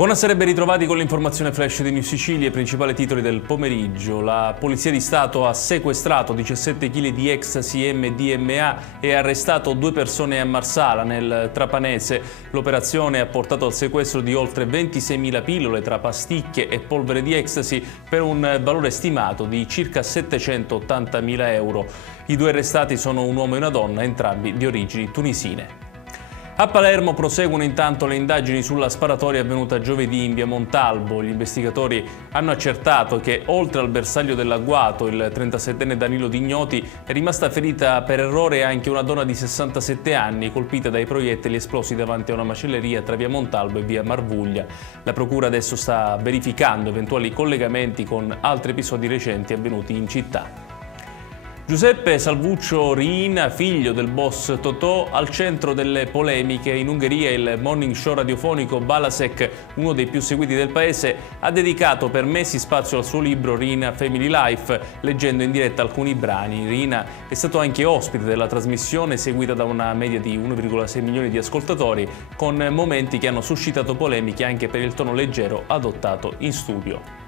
Buonasera e ben ritrovati con l'informazione flash di News Sicilia. I principali titoli del pomeriggio. La Polizia di Stato ha sequestrato 17 kg di ecstasy e MDMA e ha arrestato 2 persone a Marsala, nel Trapanese. L'operazione ha portato al sequestro di oltre 26.000 pillole tra pasticche e polvere di ecstasy per un valore stimato di circa 780.000 euro. I 2 arrestati sono un uomo e una donna, entrambi di origini tunisine. A Palermo proseguono intanto le indagini sulla sparatoria avvenuta giovedì in via Montalbo. Gli investigatori hanno accertato che, oltre al bersaglio dell'agguato, il 37enne Danilo Dignoti, è rimasta ferita per errore anche una donna di 67 anni, colpita dai proiettili esplosi davanti a una macelleria tra via Montalbo e via Marvuglia. La procura adesso sta verificando eventuali collegamenti con altri episodi recenti avvenuti in città. Giuseppe Salvuccio Riina, figlio del boss Totò, al centro delle polemiche. In Ungheria il morning show radiofonico Balasek, uno dei più seguiti del paese, ha dedicato per mesi spazio al suo libro Riina Family Life, leggendo in diretta alcuni brani. Riina è stato anche ospite della trasmissione, seguita da una media di 1,6 milioni di ascoltatori, con momenti che hanno suscitato polemiche anche per il tono leggero adottato in studio.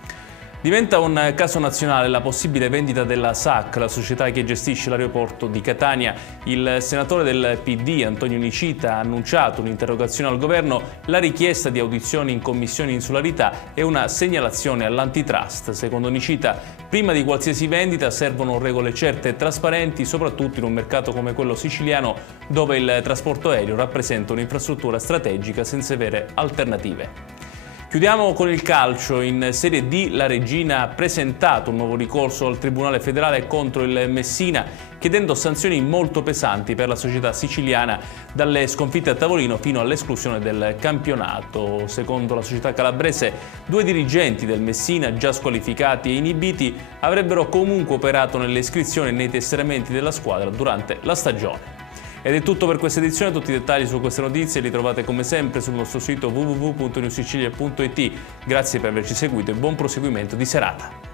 Diventa un caso nazionale la possibile vendita della SAC, la società che gestisce l'aeroporto di Catania. Il senatore del PD, Antonio Nicita, ha annunciato un'interrogazione al governo, la richiesta di audizioni in commissione insularità e una segnalazione all'antitrust. Secondo Nicita, prima di qualsiasi vendita servono regole certe e trasparenti, soprattutto in un mercato come quello siciliano, dove il trasporto aereo rappresenta un'infrastruttura strategica senza vere alternative. Chiudiamo con il calcio. In Serie D la Regina ha presentato un nuovo ricorso al Tribunale federale contro il Messina, chiedendo sanzioni molto pesanti per la società siciliana, dalle sconfitte a tavolino fino all'esclusione del campionato. Secondo la società calabrese, 2 dirigenti del Messina, già squalificati e inibiti, avrebbero comunque operato nelle iscrizioni e nei tesseramenti della squadra durante la stagione. Ed è tutto per questa edizione. Tutti i dettagli su queste notizie li trovate come sempre sul nostro sito www.newssicilia.it. Grazie per averci seguito e buon proseguimento di serata.